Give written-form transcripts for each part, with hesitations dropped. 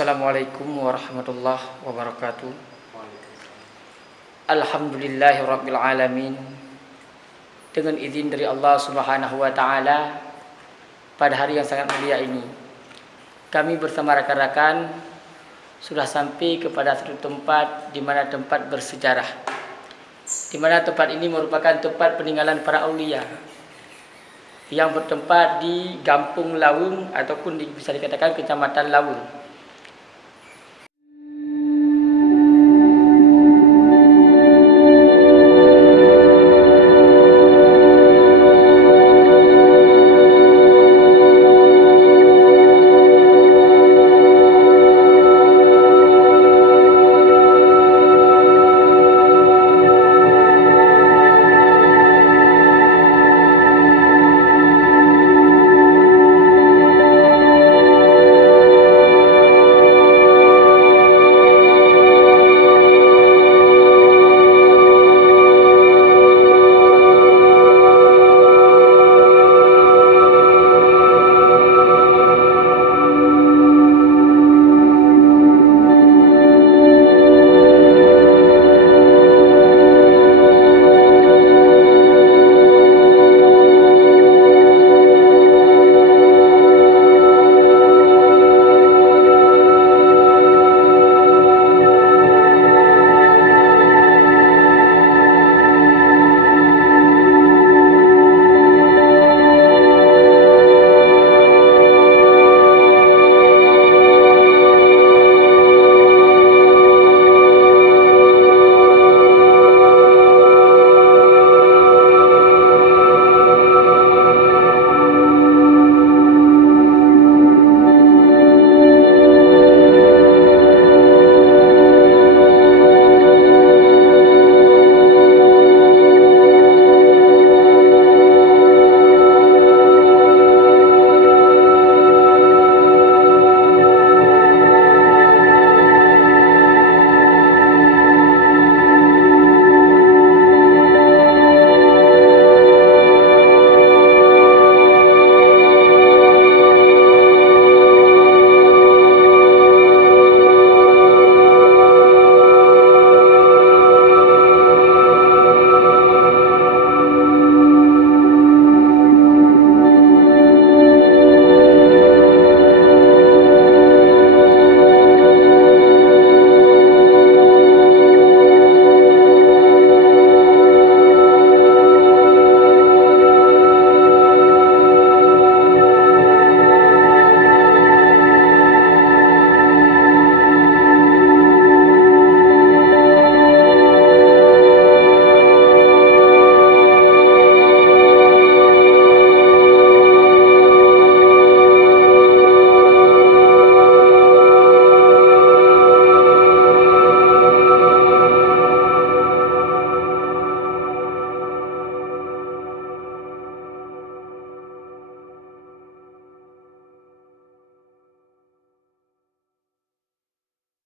Assalamualaikum warahmatullahi wabarakatuh. Alhamdulillahirabbil alamin. Dengan izin dari Allah Subhanahu wa taala, pada hari yang sangat mulia ini, kami bersama rakan-rakan sudah sampai kepada satu tempat di mana tempat bersejarah. Di mana tempat ini merupakan tempat peninggalan para aulia yang bertempat di Kampung Lawung ataupun bisa dikatakan Kecamatan Lawung.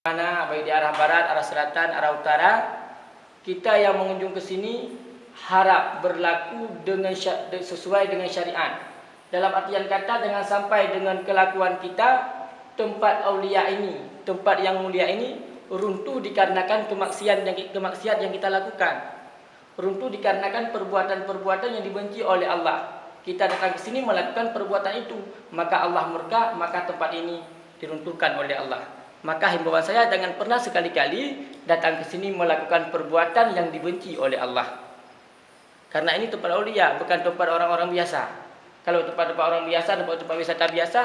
Mana baik di arah barat, arah selatan, arah utara, kita yang mengunjung ke sini harap berlaku sesuai dengan syariat. Dalam artian kata, dengan sampai dengan kelakuan kita, tempat aulia ini, tempat yang mulia ini runtuh dikarenakan kemaksiat yang kita lakukan. Runtuh dikarenakan perbuatan-perbuatan yang dibenci oleh Allah. Kita datang ke sini melakukan perbuatan itu, maka Allah murka, maka tempat ini diruntuhkan oleh Allah. Maka himbauan saya, jangan pernah sekali-kali datang ke sini melakukan perbuatan yang dibenci oleh Allah. Karena ini tempat aulia, bukan tempat orang-orang biasa. Kalau tempat orang biasa, tempat wisata biasa,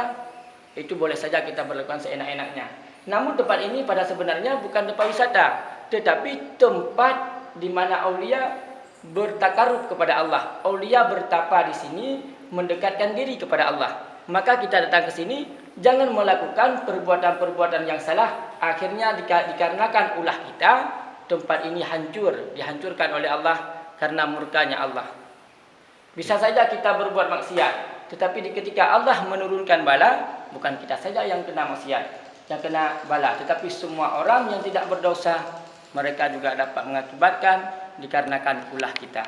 itu boleh saja kita melakukan seenak-enaknya. Namun tempat ini pada sebenarnya bukan tempat wisata, tetapi tempat di mana aulia bertakarub kepada Allah. Aulia bertapa di sini, mendekatkan diri kepada Allah. Maka kita datang ke sini, jangan melakukan perbuatan-perbuatan yang salah. Akhirnya dikarenakan ulah kita, tempat ini dihancurkan oleh Allah karena murkanya Allah. Bisa saja kita berbuat maksiat, tetapi ketika Allah menurunkan bala, bukan kita saja yang kena maksiat, yang kena bala, tetapi semua orang yang tidak berdosa, mereka juga dapat mengakibatkan dikarenakan ulah kita.